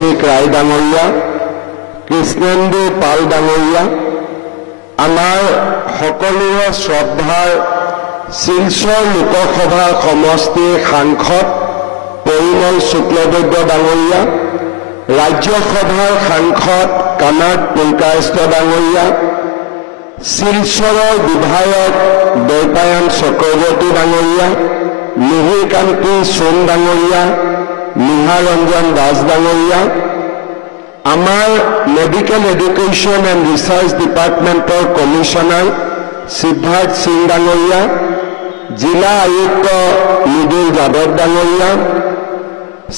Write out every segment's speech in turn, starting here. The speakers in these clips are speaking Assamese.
ৰায় ডাঙৰীয়া, কৃষ্ণেন্দু পাল ডাঙৰীয়া, আমাৰ সকলোৰে শ্ৰদ্ধাৰ শিলচৰ লোকসভাৰ সমষ্টিৰ সাংসদ পৰিমল শুক্লবৈদ্য ডাঙৰীয়া, ৰাজ্যসভাৰ সাংসদ কানাড পুলকায়স্থ ডাঙৰীয়া, শিলচৰৰ বিধায়ক দৈপায়ন চক্ৰৱৰ্তী ডাঙৰীয়া, মিহিৰকান্তি সোণ ডাঙৰীয়া, নিহাৰঞ্জন দাস ডাঙৰীয়া, আমাৰ মেডিকেল এডুকেশ্যন এণ্ড ৰিচাৰ্চ ডিপাৰ্টমেণ্টৰ কমিশ্যনাৰ সিদ্ধাৰ্থ সিং ডাঙৰীয়া, জিলা আয়ুক্ত মৃদুল যাদৱ ডাঙৰীয়া,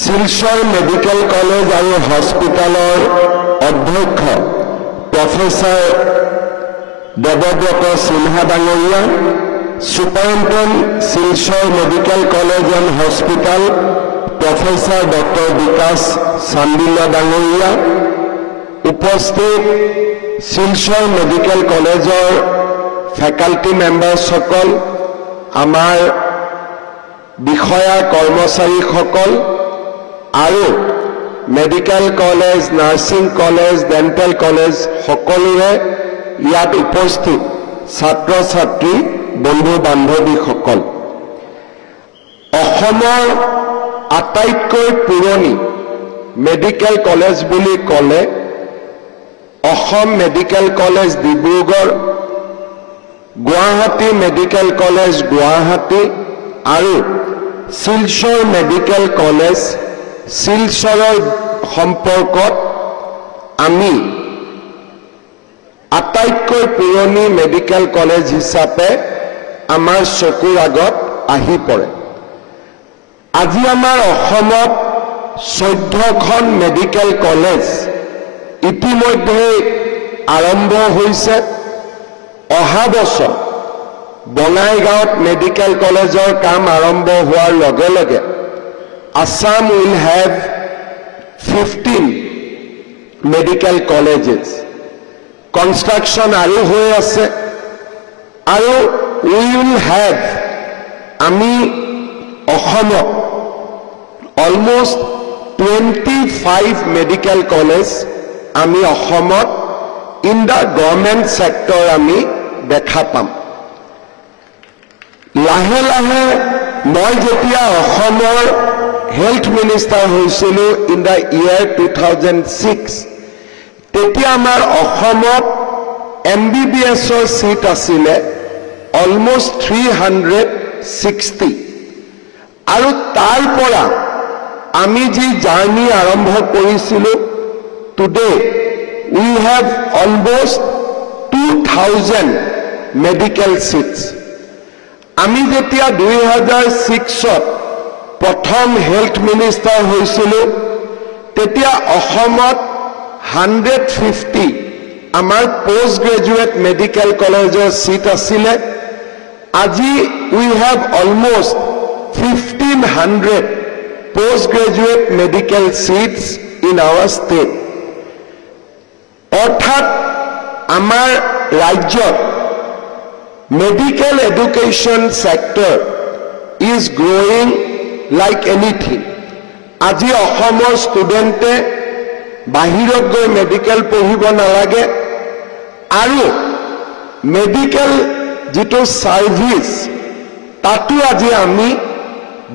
শিলচৰ মেডিকেল কলেজ আৰু হস্পিটেলৰ অধ্যক্ষ প্ৰফেচাৰ দেৱব্ৰত সিনহা ডাঙৰীয়া, superintendent Silchar medical college and hospital professor doctor Bikash Chandila ডাঙৰীয়া, উপস্থিত শিলচৰ মেডিকেল কলেজৰ ফেকাল্টি মেম্বাৰসকল, আমাৰ বিষয়া কৰ্মচাৰীসকল আৰু medical college, nursing college, dental college সকলোৰে ইয়াত উপস্থিত ছাত্ৰ ছাত্ৰী বন্ধু বান্ধৱীসকল, অসমৰ আটাইতকৈ পুৰণি মেডিকেল কলেজ বুলি ক'লে Assam medical college Dibrugarh, Guwahati medical college Guwahati আৰু শিলচৰ মেডিকেল কলেজ শিলচৰৰ সম্পৰ্কত আমি আটাইতকৈ পুৰণি মেডিকেল কলেজ হিচাপে আমাৰ চকুৰ আগত আহি পৰে। আজি আমাৰ অসমত 14খন মেডিকেল কলেজ ইতিমধ্যে আৰম্ভ হৈছে। অহা বছৰ বঙাইগাঁৱত মেডিকেল কলেজৰ কাম আৰম্ভ হোৱাৰ লগে লগে Assam will have 15 medical colleges. Construction আৰু হৈ আছে আৰু উইল হেভ আমি অসমত অলমোষ্ট 25 মেডিকেল কলেজ আমি অসমত ইন দ্য গভৰ্ণমেণ্ট ছেক্টৰ আমি দেখা পাম। লাহে লাহে মই যেতিয়া অসমৰ হেল্থ মিনিষ্টাৰ হৈছিলোঁ ইন দ্য ইয়াৰ 2006, তেতিয়া আমাৰ অসমত MBBSৰ চিট আছিলে অলমোষ্ট 360 আৰু তাৰ পৰা আমি যি জাৰ্নি আৰম্ভ কৰিছিলোঁ, today we have almost 2000 medical seats. আমি যেতিয়া 2006ত প্ৰথম হেল্থ মিনিষ্টাৰ হৈছিলোঁ, তেতিয়া অসমত 150 আমাৰ পোষ্ট গ্ৰেজুৱেট মেডিকেল কলেজৰ চিট আছিলে। আজি উই have almost 1500 post-graduate medical seats in our state. অৰ্থাৎ আমাৰ ৰাজ্যত medical education sector is growing like anything. আজি অসমৰ ষ্টুডেণ্টে বাহিৰত গৈ মেডিকেল পঢ়িব নালাগে আৰু মেডিকেল যিটো ছাৰ্ভিচ তাতো আজি আমি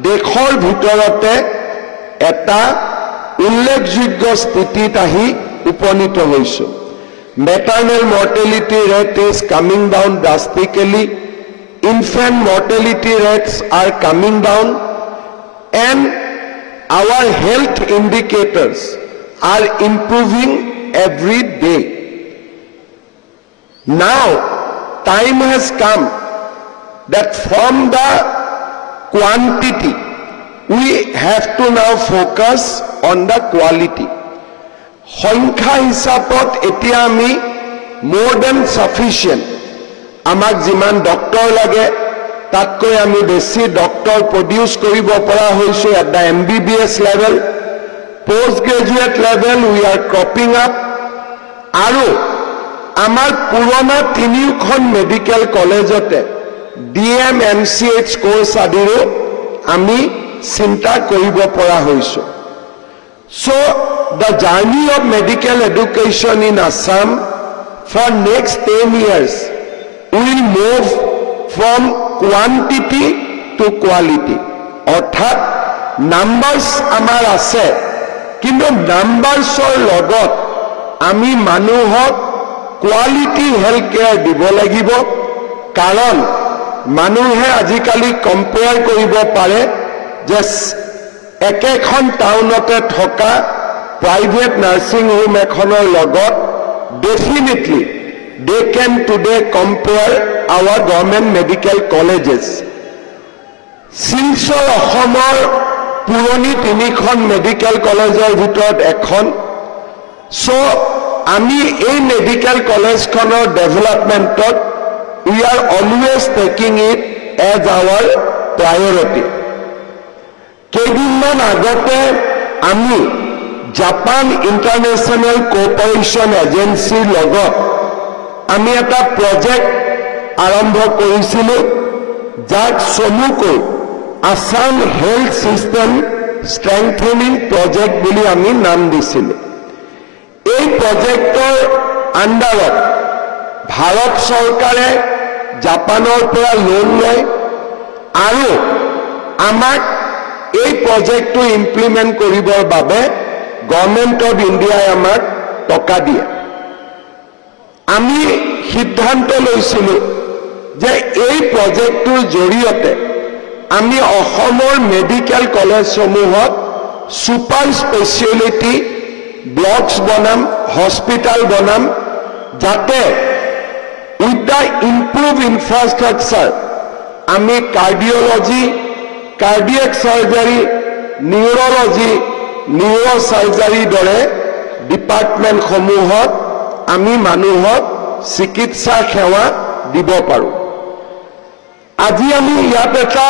দেশৰ ভিতৰতে এটা উল্লেখযোগ্য স্থিতিত আহি উপনীত হৈছোঁ। Maternal mortality rate is coming down drastically, infant mortality rates are coming down, and our health indicators are improving every day. Now time has come that from the quantity we have to now focus on the quality. সংখ্যা হিচাপত এতিয়া আমি more than sufficient, আমাক যিমান ডক্টৰ লাগে তাতকৈ আমি বেছি ডক্টৰ প্ৰডিউচ কৰিব পৰা হৈছোঁ at the MBBS level, post graduate level we are cropping up, আৰু আমাৰ পুৰণা 3খন মেডিকেল কলেজতে DM MCH কোৰ্স আদিৰো আমি চিন্তা কৰিব পৰা হৈছোঁ। So the journey of medical education in Assam for next 10 years will move from quantity to quality. অৰ্থাৎ নাম্বাৰছ আমাৰ আছে, কিন্তু নাম্বাৰছৰ লগত আমি মানুহক কোৱালিটি হেল্থ কেয়াৰ দিব লাগিব। কাৰণ মানুহে আজিকালি কম্পেয়াৰ কৰিব পাৰে যে একেখন টাউনতে থকা প্ৰাইভেট নাৰ্ছিং হোম এখনৰ লগত definitely they can today compare our government medical colleges. Silchar অসমৰ পুৰণি 3খন মেডিকেল কলেজৰ ভিতৰত এখন। So আমি এই মেডিকেল কলেজখনৰ ডেভেলপমেণ্টত we are always taking it as our priority. কেইদিনমান আগতে আমি জাপান ইণ্টাৰনেশ্যনেল কোঅপাৰেশ্যন এজেন্সিৰ লগত আমি এটা প্ৰজেক্ট আৰম্ভ কৰিছিলোঁ, যাক চমুকৈ Assam health system strengthening project বুলি আমি নাম দিছিলোঁ। এই প্ৰজেক্টৰ আণ্ডাৰত ভাৰত চৰকাৰে জাপানৰ পৰা লোন লয় আৰু আমাক এই প্ৰজেক্টটো ইমপ্লিমেণ্ট কৰিবৰ বাবে গভৰ্ণমেণ্ট অফ ইণ্ডিয়াই আমাক টকা দিয়ে। আমি সিদ্ধান্ত লৈছিলোঁ যে এই প্ৰজেক্টটোৰ জৰিয়তে আমি অসমৰ মেডিকেল কলেজসমূহত সুপাৰ স্পেচিয়েলিটি ব্লকছ বনাম, হস্পিটাল বনাম, যাতে উইথ দ্য ইম্প্ৰুভ ইনফ্ৰাষ্ট্ৰাকচাৰ আমি cardiology, cardiac surgery, neurology, neuro' চাৰ্জাৰীৰ দৰে ডিপাৰ্টমেণ্টসমূহত আমি মানুহক চিকিৎসা সেৱা দিব পাৰোঁ। আজি আমি ইয়াত এটা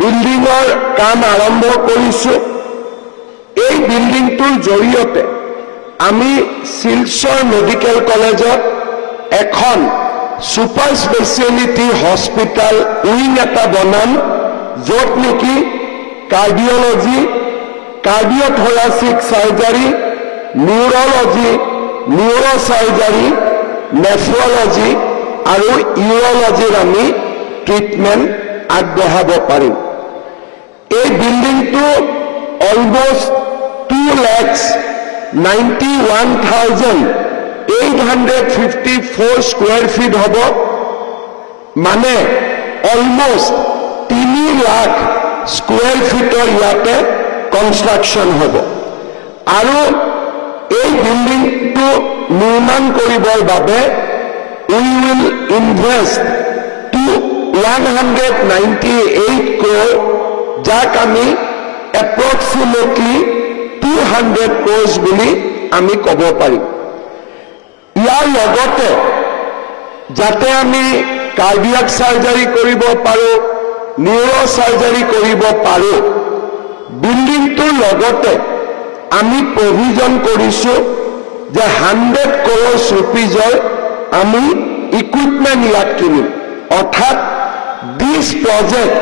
বিল্ডিঙৰ কাম আৰম্ভ কৰিছোঁ। এই বিল্ডিংটোৰ জৰিয়তে আমি শিলচৰ মেডিকেল কলেজত এখন সুপাৰ স্পেচিয়েলিটি হস্পিটাল উইং এটা বনাম, য'ত নেকি cardiology, cardiothoracic surgery, neurology, neuro' surgery, nephrology আৰু ইউৰলজিৰ আমি ট্ৰিটমেণ্ট আগবঢ়াব পাৰিম। এই বিল্ডিংটো অলমষ্ট 2,91,854 স্কুৱেৰ ফিট হ'ব, মানে অলমষ্ট 3 লাখ স্কুৱেৰ ফিটৰ ইয়াতে কনষ্ট্ৰাকশ্যন হ'ব। আৰু এই বিল্ডিংটো নিৰ্মাণ কৰিবৰ বাবে we will invest to 198 crore, যাক আমি approximately 200 crores বুলি আমি ক'ব পাৰিম। ইয়াৰ লগতে যাতে আমি কাৰ্ডিয়াক চাৰ্জাৰী কৰিব পাৰোঁ, নিউৰ' চাৰ্জাৰী কৰিব পাৰোঁ, বিল্ডিংটোৰ লগতে আমি প্ৰভিজন কৰিছোঁ যে 100 crores rupeesৰ আমি ইকুইপমেণ্ট ইয়াত কিনিম। অৰ্থাৎ this project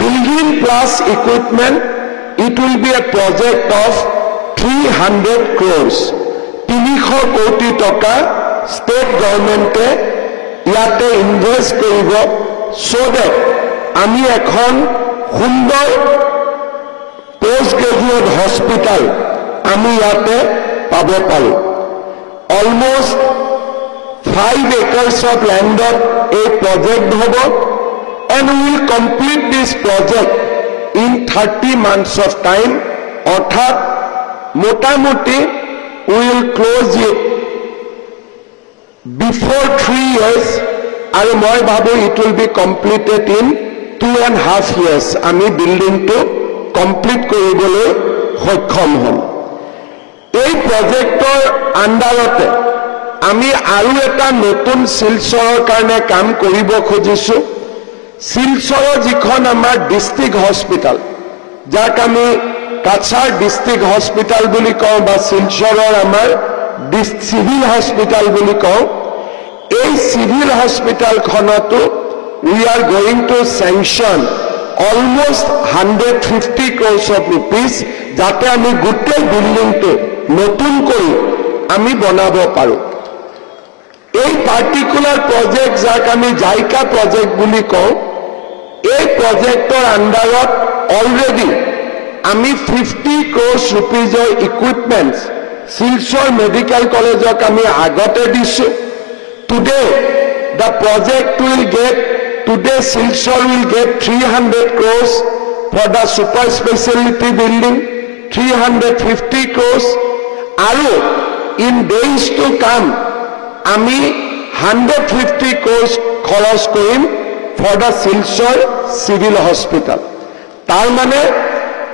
building plus equipment, it will be a project of 300 crores। 300 কোটি টকা ষ্টেট গভৰ্ণমেণ্টে ইয়াতে ইনভেষ্ট কৰিব, চ' ডেট আমি এখন সুন্দৰ পোষ্ট গ্ৰেজুৱেট হস্পিটাল আমি ইয়াতে পাব পাৰোঁ। Almost 5 acres of land a project hobo, and we will complete this project in 30 months of time. Orthat motamoti we will close it before 3 years, and moi bhabu it will be completed in 2.5 years. Ami building to complete koribole hoikhom hom. Ei projector underote আমি আৰু এটা নতুন শিলচৰৰ কাৰণে কাম কৰিব খুজিছোঁ। শিলচৰৰ যিখন আমাৰ ডিষ্ট্ৰিক্ট হস্পিটাল, যাক আমি কাছাৰ ডিষ্ট্ৰিক্ট হস্পিটাল বুলি কওঁ বা শিলচৰৰ আমাৰ চিভিল হস্পিটাল বুলি কওঁ, এই civil হস্পিটালখনতো we are going to sanction almost 150 crores of rupees jate ami gutte building to notun kori ami banabo paru. এই পার্টিকুলার প্রজেক্ট যাক আমি জাইকা প্রজেক্ট বুলি কওঁ এই প্ৰজেক্টৰ আন্ডাৰত অলৰেডি আমি 50 crores rupeesৰ ইকুইপমেন্টস শিলচৰ মেডিকেল কলেজক আমি আগতে দিছো. Today the project will get today Silchar will get 300 crores for the super specialty building, 350 crores aru in days to come ami 150 crores kharach korim for the Silchar civil hospital. tar mane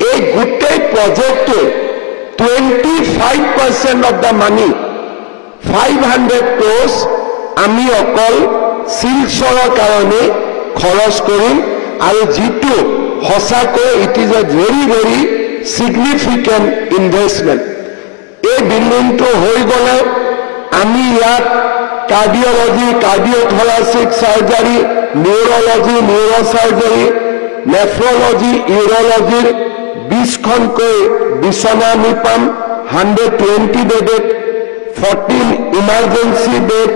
ei guttei project 25% of the money 500 crores আমি অকল শিলচৰৰ কাৰণে খৰচ কৰিম আৰু যেটো হসাকৈ it is a very significant investment. এই বিল্ডিংটো হৈ গলে আমি ইয়াত কাৰ্ডিঅলজি কাৰ্ডিঅথৰাসিক সাৰ্জাৰী নিউৰলজি নিউৰোসাৰ্জাৰী নেফ্ৰলজি ইউৰলজিৰ 20খনকৈ বিছনা আমি পাম. 120 bedded 14 emergency bed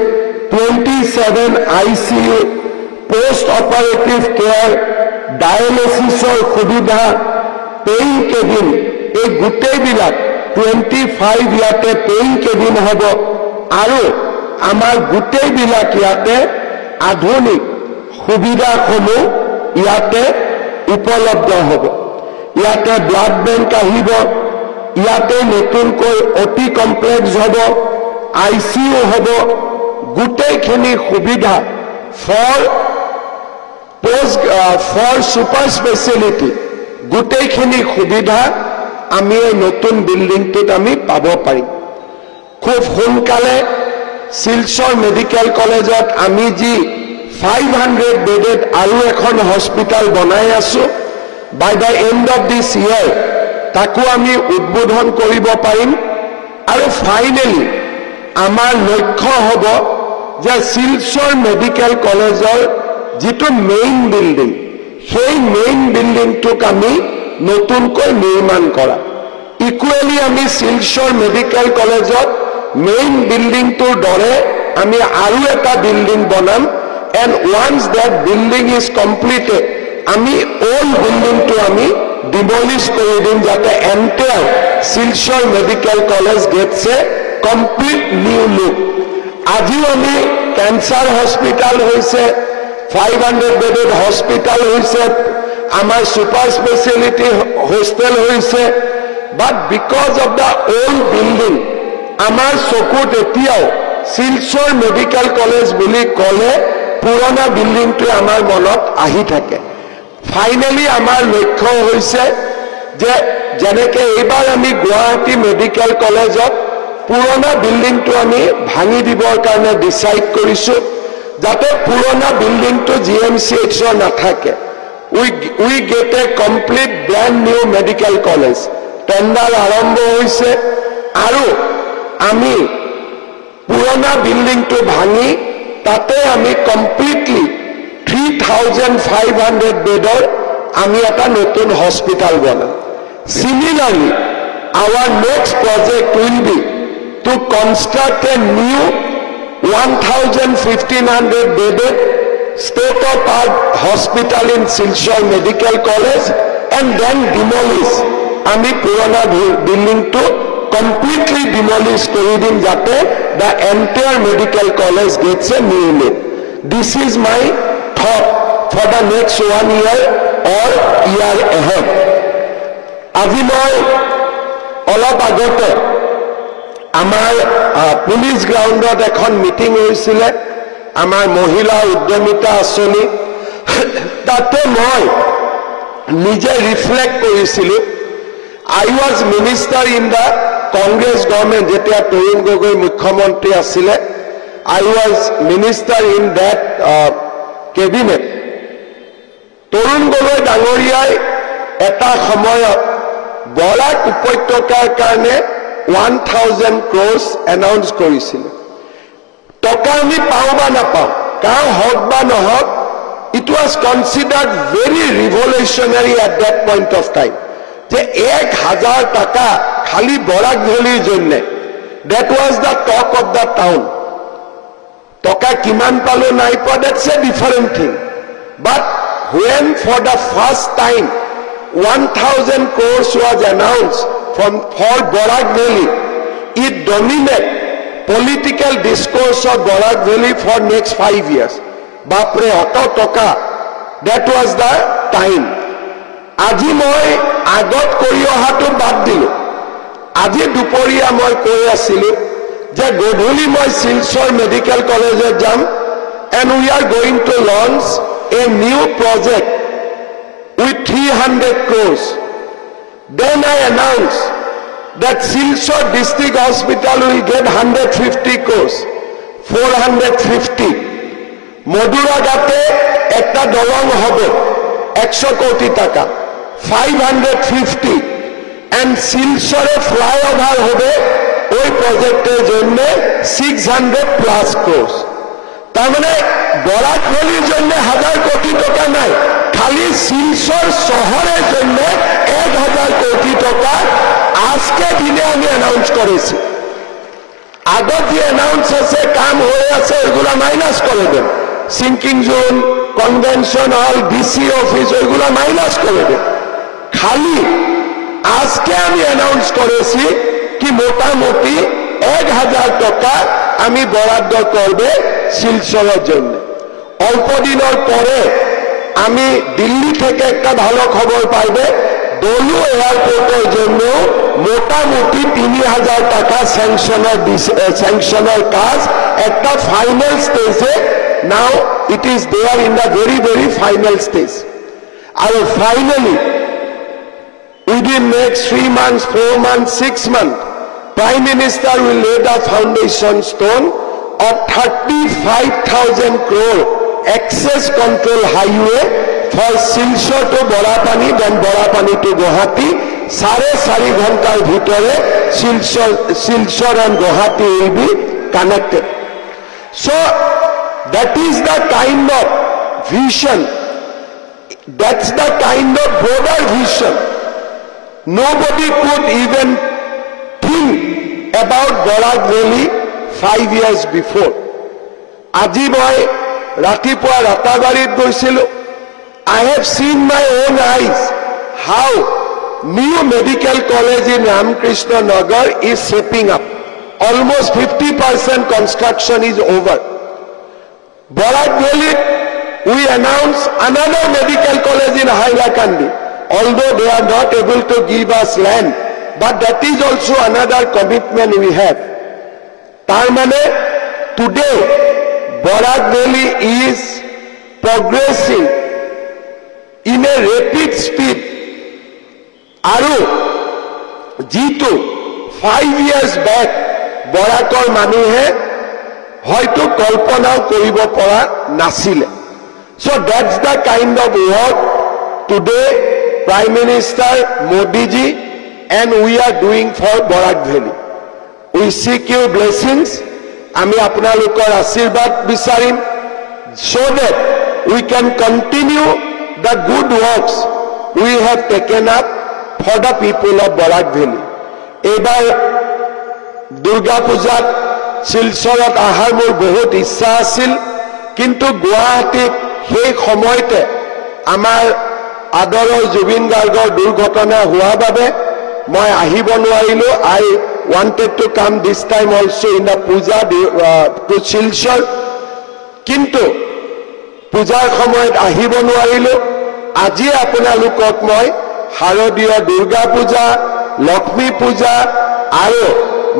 27 ICU post-operative care dialysis সুবিধা পেইন কেবিন এই গোটেইবিলাক 25 ইয়াতে পেইন কেবিন হ'ব আৰু আমাৰ গোটেইবিলাক ইয়াতে আধুনিক সুবিধাসমূহ ইয়াতে উপলব্ধ হ'ব. ইয়াতে ব্লাড বেংক আহিব, ইয়াতে নতুনকৈ অতি কমপ্লেক্স হ'ব, ICU হ'ব, গোটেইখিনি সুবিধা ফৰ সুপাৰ স্পেচিয়েলিটি গোটেইখিনি সুবিধা আমি এই নতুন বিল্ডিংটোত আমি পাব পাৰিম. খুব সোনকালে শিলচৰ মেডিকেল কলেজত আমি যি 500 বেডেড আৰু এখন হস্পিটাল বনাই আছো বাই দ্য এণ্ড অফ দিছ ইয়াৰ তাকো আমি উদ্বোধন কৰিব পাৰিম. আৰু ফাইনেলি আমাৰ লক্ষ্য হ'ব যে শিলচৰ মেডিকেল কলেজৰ যেটো মেইন বিল্ডিং সেই মেইন বিল্ডিংটোক আমি নতুনকৈ নিৰ্মাণ কৰা. ইকুৱেলি আমি শিলচৰ মেডিকেল কলেজত মেইন বিল্ডিংটোৰ দৰে আমি আৰু এটা বিল্ডিং বনাম. And once that building is completed আমি ওল্ড বিল্ডিংটো আমি ডিমলিছ কৰি দিম যাতে entire Silchar medical college gets a complete new look. আজিও আমি ক্যান্সার হসপিটাল হয়েছে, 500 বেডেড হসপিটাল হয়েছে, আমার সুপার স্পেশালিটি হোস্টেল হয়েছে. But because of the old building আমার চকুত এতিয়াও শিলচৰ মেডিকেল কলেজ বুলি কলে পুৰণা বিল্ডিংটো আমাৰ মনত আহি থাকে. ফাইনেলি আমাৰ লক্ষ্য হৈছে যে যেনেকে এইবাৰ আমি গুৱাহাটী মেডিকেল কলেজত পুৰণা বিল্ডিংটো আমি ভাঙি দিবৰ কাৰণে ডিসাইড কৰিছো যাতে পুৰণা বিল্ডিংটো GMCHৰ নাথাকে. We get a complete brand new medical college. Tender আৰম্ভ হৈছে আৰু আমি পুৰণা বিল্ডিংটো ভাঙি তাতে আমি কমপ্লিটলি 3500 বেডৰ আমি এটা নতুন হস্পিটাল বনাম. Similarly, our next project will be to construct a new 1500 bedded state-of-the-art hospital in Silchar Medical College and then demolish. Ami purana building to completely demolish kori dim jate the entire medical college gets a new look. This is my thought for the next 1 year or year ahead. Aji moi olop agote আমার পুলিশ গ্রাউন্ডত এখন মিটিং হয়েছিল আমার মহিলা উদ্যমিতা আঁচনি. তাতে মই নিজে রিফ্লেক্ট করেছিল. I was minister in the Congress government যেতিয়া তৰুণ গগৈ মুখ্যমন্ত্ৰী আছিলে. I was minister in that cabinet. Tarun Gogoi ডাঙৰীয়াই এটা সময়ত বৰাক উপত্যকাৰ কাৰণে 1000 crores announce কৰিছিল. টকা আমি পাও বা নাপাও, কার হক বা নহক it was considered very revolutionary at that point of time. যে 1000 টাকা খালি বরাক ভেলিৰ জন্য, that was the talk of the town. টকা কিমান পালো নাই পোৱা, that's a different thing. But when for the first time 1000 crores was announced for Barak Valley, it dominated political discourse of Barak Valley for next 5 years. Bapre auto toka, that was the time. Aji moi agot kori ohatu bad dilu. Aji duporia moi koi asilu je godhuli moi Silchar Medical College jam, and we are going to launch a new project with 300 crores. Then I announced that Silchar District Hospital will get 150 crores, 450. Modura Gate ekta dolong hobe 100 koti taka, 550. And Silchar flyover hobe ওই প্রজেক্টের জন্য 600 plus crores. তার মানে বরাক ভ্যালির জন্য 1000 কোটি টাকা নাই, খালি শিলচর শহরের জন্য 1000 কোটি টাকা আজকে দিনে আমি অ্যানাউন্স করেছি। আগত যে অ্যানাউন্স আছে, কাম হয়ে আছে, ওইগুলো মাইনাস করে দেন। সিঙ্কিং জোন, কনভেনশন হল, ডিসি অফিস, ওইগুলো মাইনাস করে দেন। খালি আজকে আমি অ্যানাউন্স করেছি কি মোটামুটি 1000 টাকা আমি বরাদ্দ করবে শিলচরের জন্য। অল্প দিনের পরে আমি দিল্লি থেকে একটা ভালো খবর পাইবে, দলু এয়ারপোর্টের জন্য মোটামুটি 3000 টাকা স্যাংশনের কাজ একটা ফাইনাল স্টেজে। Now it is there in the very very final stage. আর finally within next 3 months, 4 months, 6 months, Prime Minister will lay the foundation stone of 35,000 crore access control highway for Silchar to Borapani, then Borapani to Guwahati. 4.5 ঘন্টার ভিতরে Silchar and Guwahati will be connected. So that is the kind of vision, that's the kind of broader vision. Nobody could even think about Barak Valley 5 years before. Aji moi ratipua Ratabarit goisilu. I have seen my own eyes how new medical college in Ramakrishna Nagar is shaping up. Almost 50% construction is over. Barak Valley, we announced another medical college in Hailakandi. Although they are not able to give us land, but that is also another commitment we have. Tarmane, today, Barak Valley is progressing in a rapid speed. Aru, Jitu, 5 years back, Barakor Manuhe, hoyto kalpanao koribo pora nasile. So that's the kind of work today Prime Minister Modi ji and we are doing for Barak Valley. We seek your blessings. Ami apnalokor ashirwad bicharim so that we can continue the good works we have taken up for the people of Barak Valley. Ebar Durga Pujat Silcharat ahar mor bahut issha asil, kintu Guwahatit সেই সময়তে আমাৰ আদৰৰ জুবিন গাৰ্গৰ দুৰ্ঘটনা হোৱা বাবে মই আহিব নোৱাৰিলো। I wanted to come this time also in the puja to Silchar, কিন্তু পূজাৰ সময়ত আহিব নোৱাৰিলো। আজি আপোনালোকক মই শাৰদীয় দুৰ্গা পূজা, লক্ষ্মী পূজা আৰু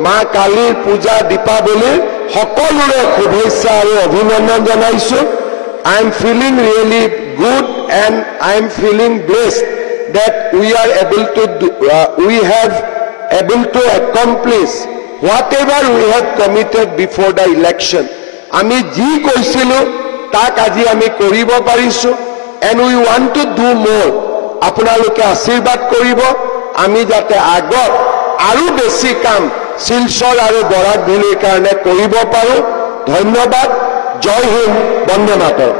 মা কালীৰ পূজা, দীপাৱলীৰ সকলোৰে শুভেচ্ছা আৰু অভিনন্দন জনাইছো। I am feeling really good and I am feeling blessed that we are able to we have able to accomplish whatever we have committed before the election. Ami ji koisilu tak aji ami koribo parisu, and we want to do more. Apnaloke ashirwad koribo, ami jate agot aru beshi kam Silchar aru Barak Valleyr karone koribo paru. Dhanyabad, Jai Hind, Bande Mataram.